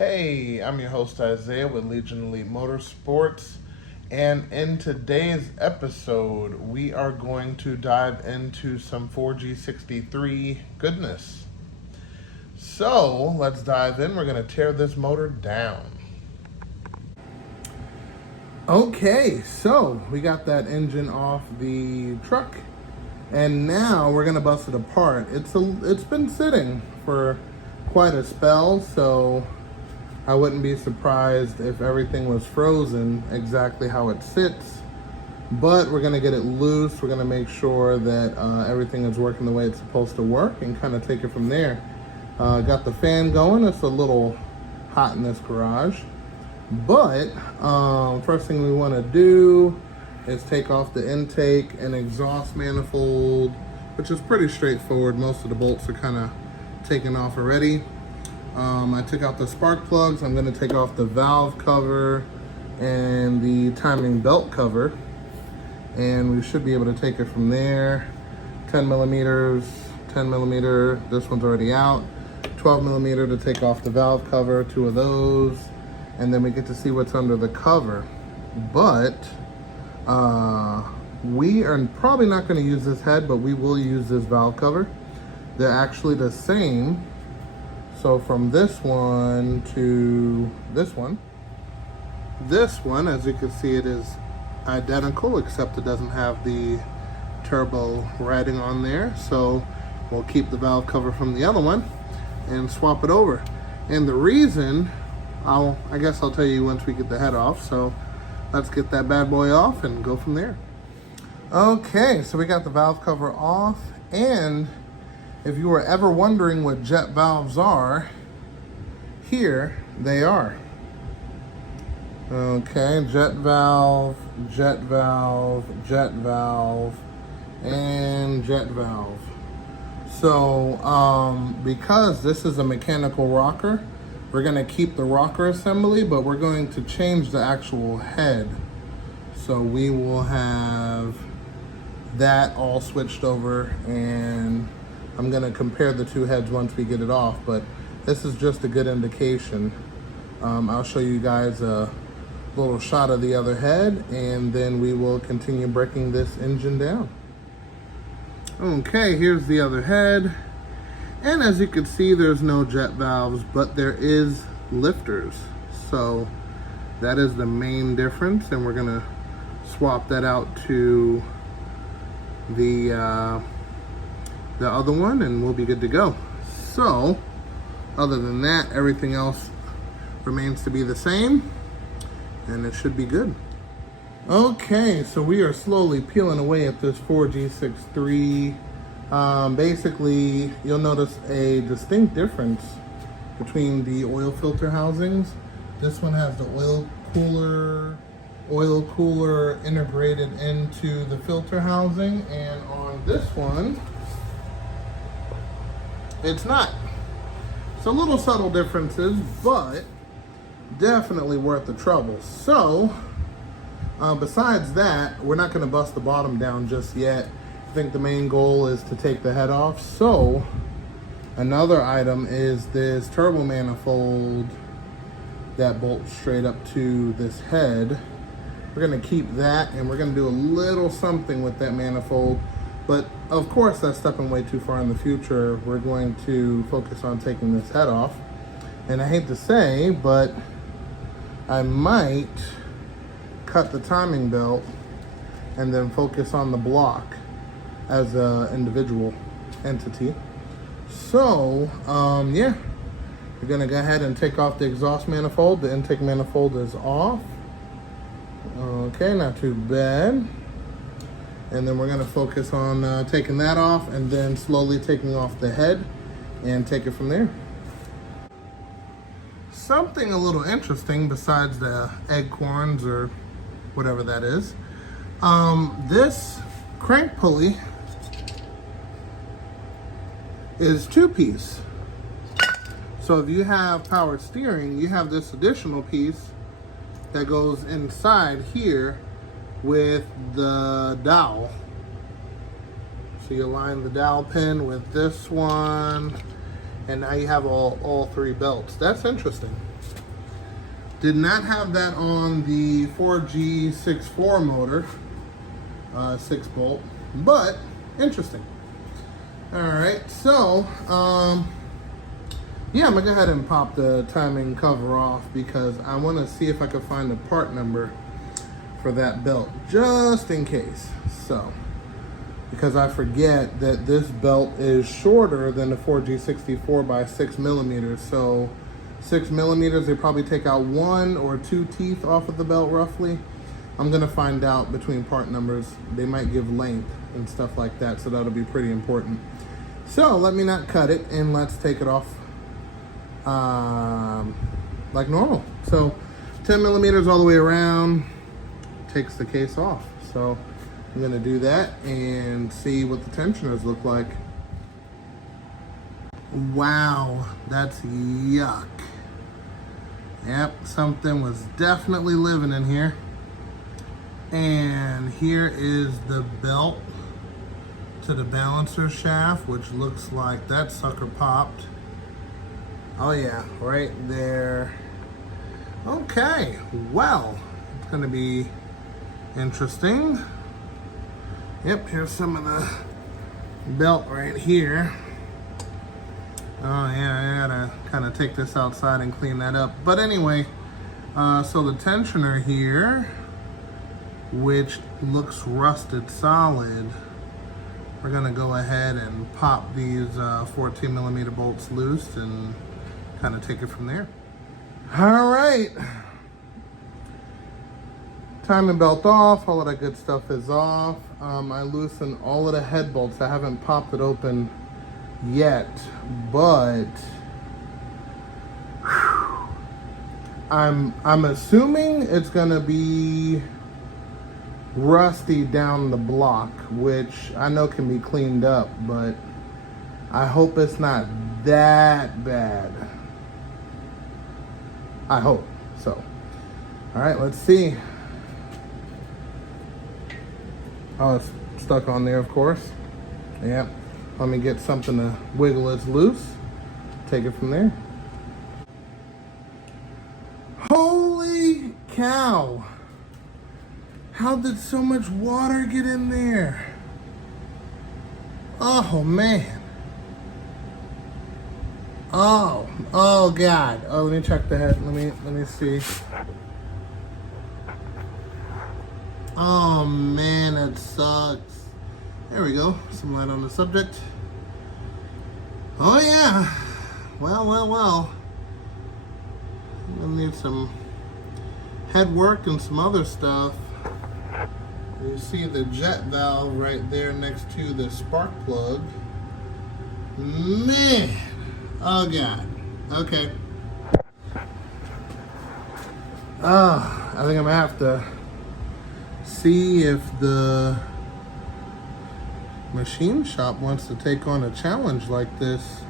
Hey, I'm your host Isaiah with Legion Elite Motorsports, and in today's episode, we are going to dive into some 4G63 goodness. So, let's dive in. We're going to tear this motor down. Okay, so we got that engine off the truck, and now we're going to bust it apart. It's been sitting for quite a spell, so I wouldn't be surprised if everything was frozen exactly how it sits, but we're going to get it loose. We're going to make sure that everything is working the way it's supposed to work and kind of take it from there. Got the fan going. It's a little hot in this garage, but first thing we want to do is take off the intake and exhaust manifold, which is pretty straightforward. Most of the bolts are kind of taken off already. I took out the spark plugs. I'm going to take off the valve cover and the timing belt cover, and we should be able to take it from there. 10 millimeters, 10 millimeter, this one's already out. 12 millimeter to take off the valve cover, 2 of those, and then we get to see what's under the cover. But we are probably not going to use this head, but we will use this valve cover. They're actually the same. So from this one to this one, as you can see, it is identical, except it doesn't have the turbo writing on there. So we'll keep the valve cover from the other one and swap it over. And the reason, I guess I'll tell you once we get the head off. So let's get that bad boy off and go from there. Okay, so we got the valve cover off, and if you were ever wondering what jet valves are, here they are. Okay, jet valve, jet valve, jet valve, and jet valve. So, because this is a mechanical rocker, we're gonna keep the rocker assembly, but we're going to change the actual head. So we will have that all switched over, and I'm going to compare the two heads once we get it off, but this is just a good indication. I'll show you guys a little shot of the other head, and then we will continue breaking this engine down. Okay, here's the other head. And as you can see, there's no jet valves, but there is lifters. So that is the main difference, and we're going to swap that out to the other one, and we'll be good to go. So other than that, everything else remains to be the same, and it should be good. Okay, so we are slowly peeling away at this 4G63. Basically, you'll notice a distinct difference between the oil filter housings. This one has the oil cooler integrated into the filter housing, and on this one, it's not. It's a little subtle differences, but definitely worth the trouble. So, besides that, we're not going to bust the bottom down just yet. I think the main goal is to take the head off. So, another item is this turbo manifold that bolts straight up to this head. We're going to keep that, and we're going to do a little something with that manifold. But of course, that's stepping way too far in the future. We're going to focus on taking this head off. And I hate to say, but I might cut the timing belt and then focus on the block as an individual entity. So, yeah, we're gonna go ahead and take off the exhaust manifold. The intake manifold is off. Okay, not too bad. And then we're gonna focus on taking that off, and then slowly taking off the head and take it from there. Something a little interesting besides the acorns or whatever that is. This crank pulley is 2-piece. So if you have power steering, you have this additional piece that goes inside here with the dowel. So you align the dowel pin with this one, And now you have all three belts. That's interesting. Did not have that on the 4G64 motor, 6 bolt, but interesting. All right, so yeah, I'm gonna go ahead and pop the timing cover off because I want to see if I can find the part number for that belt, just in case. So, because I forget that this belt is shorter than the 4G64 by 6 millimeters. So 6 millimeters, they probably take out 1 or 2 teeth off of the belt roughly. I'm gonna find out between part numbers. They might give length and stuff like that, so that'll be pretty important. So let me not cut it and let's take it off like normal. So 10 millimeters all the way around, takes the case off. So I'm gonna do that and see what the tensioners look like. Wow, that's yuck. Yep, something was definitely living in here. And here is the belt to the balancer shaft, which looks like that sucker popped. Oh yeah, right there. Okay, well, it's gonna be interesting. Yep, here's some of the belt right here. Oh yeah, I gotta kind of take this outside and clean that up. But anyway, so the tensioner here, which looks rusted solid, we're gonna go ahead and pop these 14 millimeter bolts loose and kind of take it from there. All right. Timing belt off, all of that good stuff is off. I loosened all of the head bolts. I haven't popped it open yet, but whew, I'm assuming it's gonna be rusty down the block, which I know can be cleaned up, but I hope it's not that bad. I hope so. All right, let's see. Oh, it's stuck on there, of course. Yep. Let me get something to wiggle it loose. Take it from there. Holy cow! How did so much water get in there? Oh man. Oh God. Oh, let me check the head. Let me see. Oh man, that sucks. There we go. Some light on the subject. Oh yeah. Well. We'll need some head work and some other stuff. You see the jet valve right there next to the spark plug. Man. Oh God. Okay. I think I'm gonna have to see if the machine shop wants to take on a challenge like this.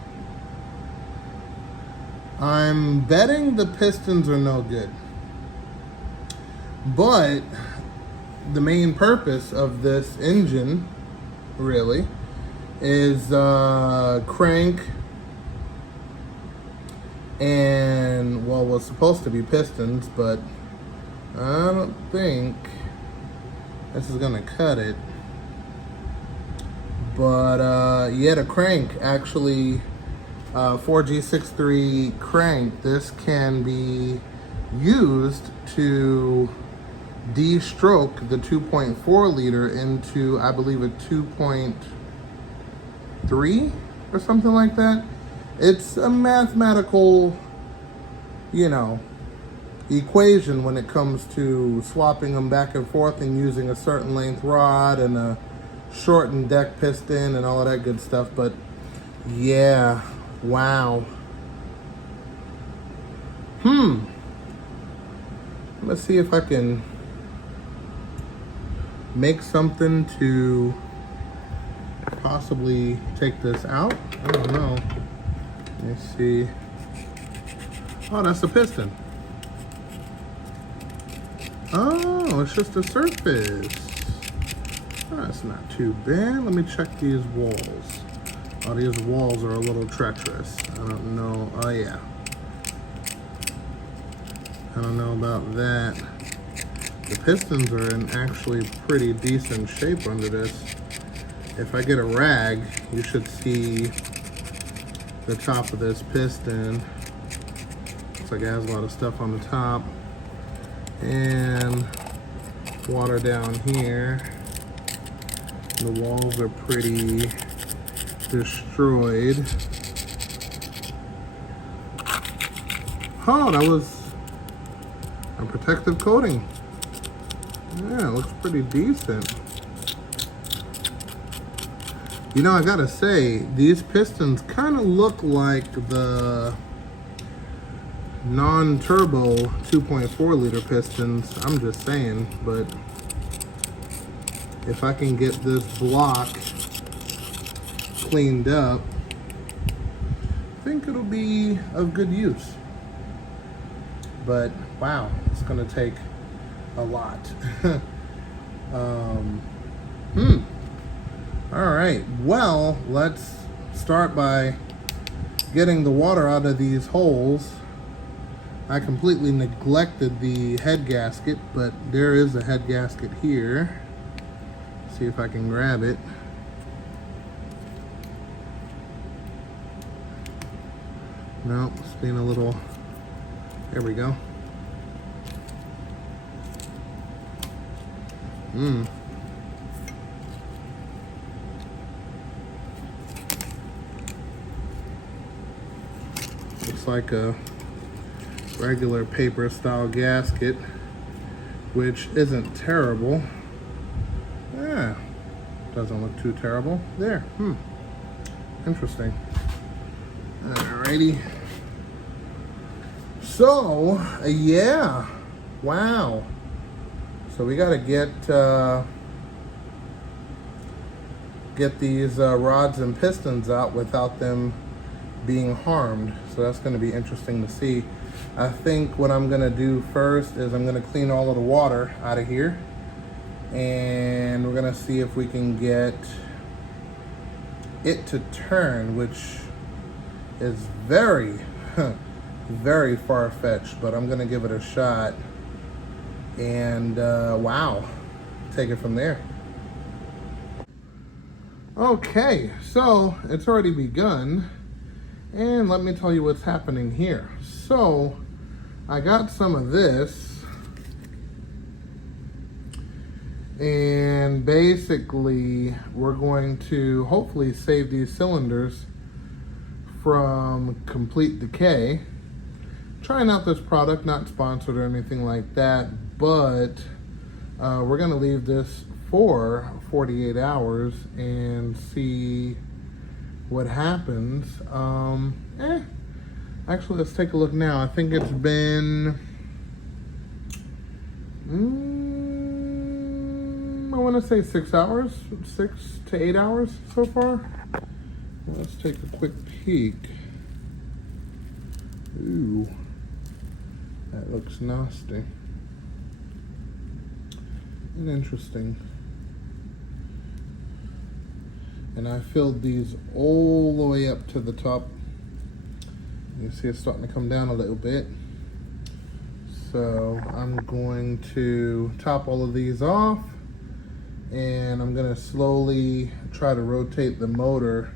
I'm betting the Pistons are no good. But the main purpose of this engine, really, is crank and, well, was supposed to be pistons, but I don't think this is gonna cut it. But yeah, the crank, actually, 4G63 crank, this can be used to de-stroke the 2.4 liter into, I believe, a 2.3 or something like that. It's a mathematical, equation when it comes to swapping them back and forth and using a certain length rod and a shortened deck piston and all of that good stuff. But yeah, wow. Let's see if I can make something to possibly take this out. I don't know. Let me see. Oh, that's the piston. Oh, it's just a surface. Oh, that's not too bad. Let me check these walls. Oh, these walls are a little treacherous. I don't know. Oh yeah. I don't know about that. The pistons are in actually pretty decent shape under this. If I get a rag, you should see the top of this piston. Looks like it has a lot of stuff on the top. And water down here. The walls are pretty destroyed. Oh, that was a protective coating. Yeah, it looks pretty decent. You know, I gotta say, these pistons kind of look like the non-turbo 2.4 liter pistons. I'm just saying, but if I can get this block cleaned up, I think it'll be of good use. But wow, it's gonna take a lot. All right, well, let's start by getting the water out of these holes. I completely neglected the head gasket, but there is a head gasket here. See if I can grab it. No, it's being a little, there we go. Looks like a regular paper style gasket, which isn't terrible. Yeah, doesn't look too terrible. There, interesting. Alrighty. So, yeah, wow. So we gotta get these rods and pistons out without them being harmed. So that's gonna be interesting to see. I think what I'm gonna do first is I'm gonna clean all of the water out of here, and we're gonna see if we can get it to turn, which is very, very far-fetched, but I'm gonna give it a shot, and wow, take it from there. Okay, so it's already begun, and let me tell you what's happening here. So I got some of this, and basically we're going to hopefully save these cylinders from complete decay. Trying out this product, not sponsored or anything like that, but we're gonna leave this for 48 hours and see what happens. Actually, let's take a look now. I think it's been, I wanna say 6 hours, 6 to 8 hours so far. Let's take a quick peek. Ooh, that looks nasty and interesting. And I filled these all the way up to the top. You see it's starting to come down a little bit. So I'm going to top all of these off, and I'm gonna slowly try to rotate the motor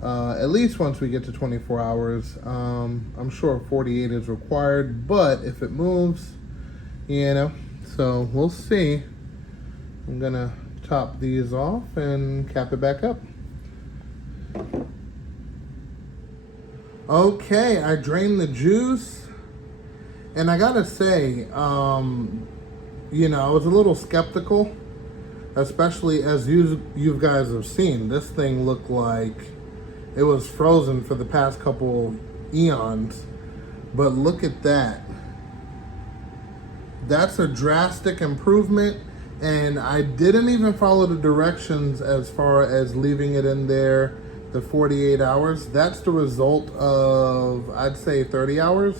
at least once we get to 24 hours. I'm sure 48 is required, but if it moves, you know, so we'll see. I'm gonna top these off and cap it back up. Okay, I drained the juice, and I gotta say, you know, I was a little skeptical, especially as you guys have seen. This thing looked like it was frozen for the past couple eons, but look at that. That's a drastic improvement, and I didn't even follow the directions as far as leaving it in there the 48 hours. That's the result of, I'd say 30 hours,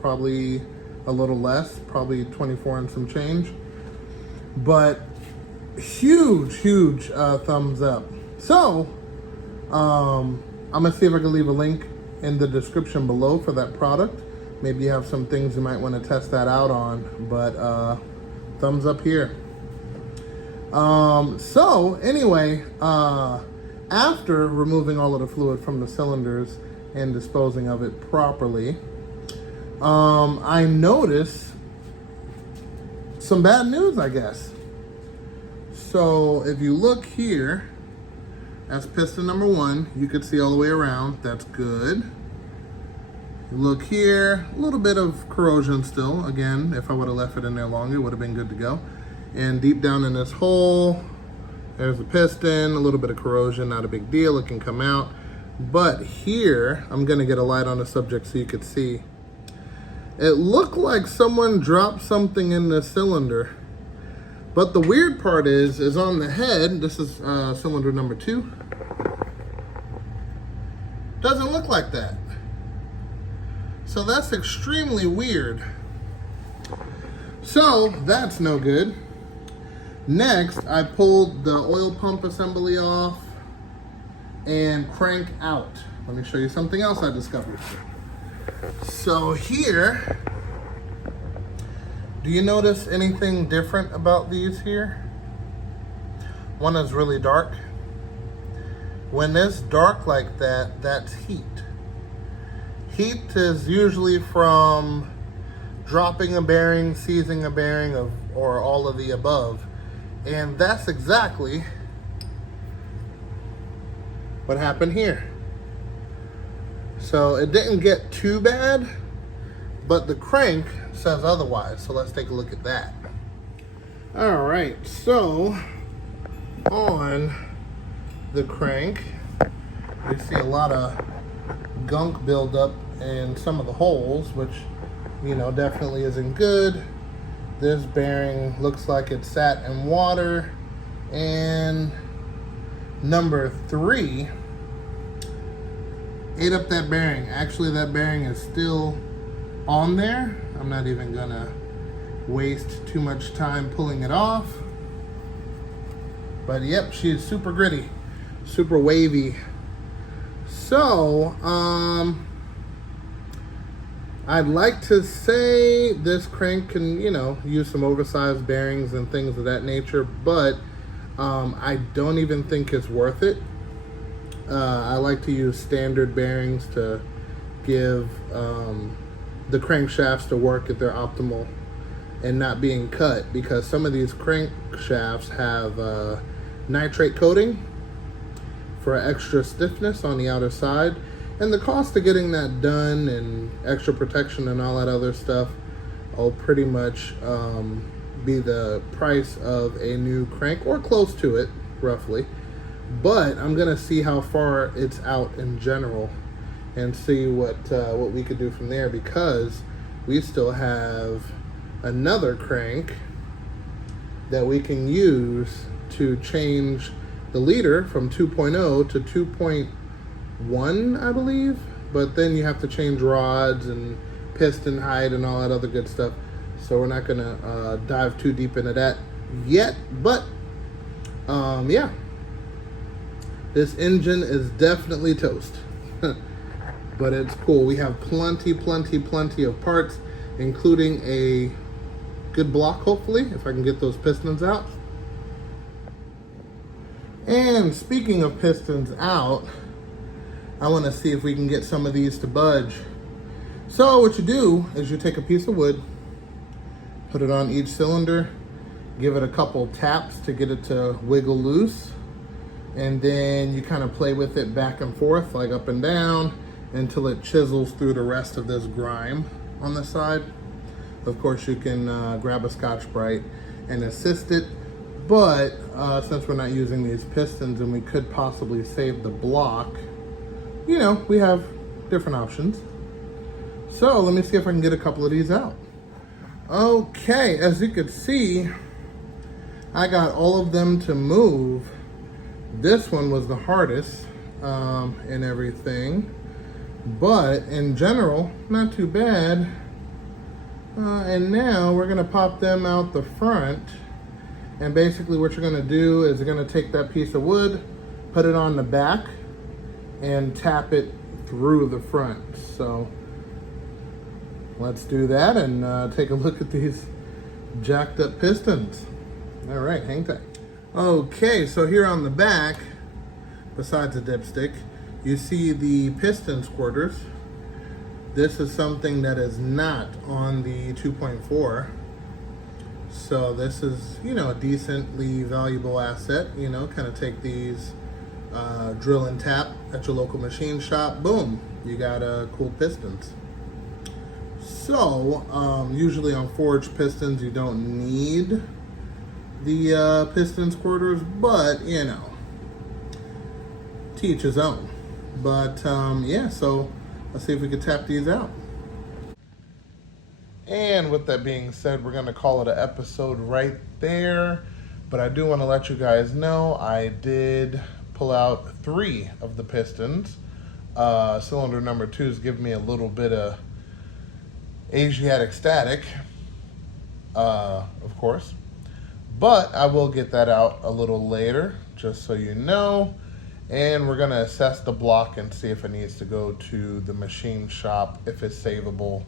probably a little less, probably 24 and some change. But huge thumbs up. So I'm gonna see if I can leave a link in the description below for that product. Maybe you have some things you might want to test that out on, but thumbs up here. So anyway, after removing all of the fluid from the cylinders and disposing of it properly, I noticed some bad news, I guess. So if you look here, that's piston number 1. You could see all the way around. That's good. You look here, a little bit of corrosion still. Again, if I would have left it in there longer, it would have been good to go. And deep down in this hole, there's the piston, a little bit of corrosion, not a big deal, it can come out. But here, I'm gonna get a light on the subject so you could see. It looked like someone dropped something in the cylinder. But the weird part is on the head, this is cylinder number 2. Doesn't look like that. So that's extremely weird. So that's no good. Next, I pulled the oil pump assembly off and crank out. Let me show you something else I discovered. So here, do you notice anything different about these here? One is really dark. When it's dark like that, that's heat. Heat is usually from dropping a bearing, seizing a bearing, or all of the above. And that's exactly what happened here. So it didn't get too bad, but the crank says otherwise. So let's take a look at that. All right, so on the crank, we see a lot of gunk buildup in some of the holes, which, you know, definitely isn't good. This bearing looks like it sat in water. And number 3 ate up that bearing. Actually, that bearing is still on there. I'm not even gonna waste too much time pulling it off. But yep, she is super gritty, super wavy. So, I'd like to say this crank can, you know, use some oversized bearings and things of that nature, but I don't even think it's worth it. I like to use standard bearings to give the crankshafts to work at their optimal and not being cut, because some of these crankshafts have nitrate coating for extra stiffness on the outer side. And the cost of getting that done and extra protection and all that other stuff will pretty much be the price of a new crank, or close to it, roughly. But I'm gonna see how far it's out in general and see what we could do from there, because we still have another crank that we can use to change the leader from 2.0 to 2.1, I believe. But then you have to change rods and piston height and all that other good stuff. So we're not gonna dive too deep into that yet. But yeah, this engine is definitely toast. But it's cool. We have plenty of parts, including a good block, hopefully, if I can get those pistons out. And speaking of pistons out, I want to see if we can get some of these to budge. So what you do is you take a piece of wood, put it on each cylinder, give it a couple taps to get it to wiggle loose, and then you kind of play with it back and forth, like up and down, until it chisels through the rest of this grime on the side. Of course, you can grab a Scotch-Brite and assist it, but since we're not using these pistons and we could possibly save the block, you know, we have different options. So let me see if I can get a couple of these out. Okay, as you can see, I got all of them to move. This one was the hardest and everything, but in general, not too bad. And now we're gonna pop them out the front. And basically what you're gonna do is you're gonna take that piece of wood, put it on the back, and tap it through the front. So let's do that and take a look at these jacked up pistons. All right, hang tight. Okay, so here on the back, besides the dipstick, you see the piston squirters. This is something that is not on the 2.4. So this is, a decently valuable asset. Kind of take these, drill and tap at your local machine shop. Boom, you got cool pistons. So usually on forged pistons, you don't need the piston squirters, but to each his own. But yeah, so let's see if we can tap these out. And with that being said, we're going to call it an episode right there. But I do want to let you guys know I did pull out 3 of the pistons. Cylinder number 2 is giving me a little bit of Asiatic static, of course. But I will get that out a little later, just so you know. And we're going to assess the block and see if it needs to go to the machine shop, if it's savable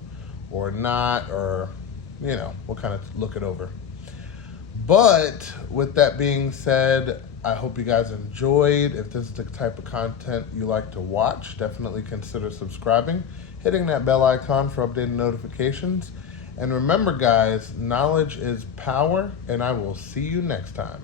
or not, or we'll kind of look it over. But with that being said, I hope you guys enjoyed. If this is the type of content you like to watch, definitely consider subscribing, hitting that bell icon for updated notifications. And remember guys, knowledge is power, and I will see you next time.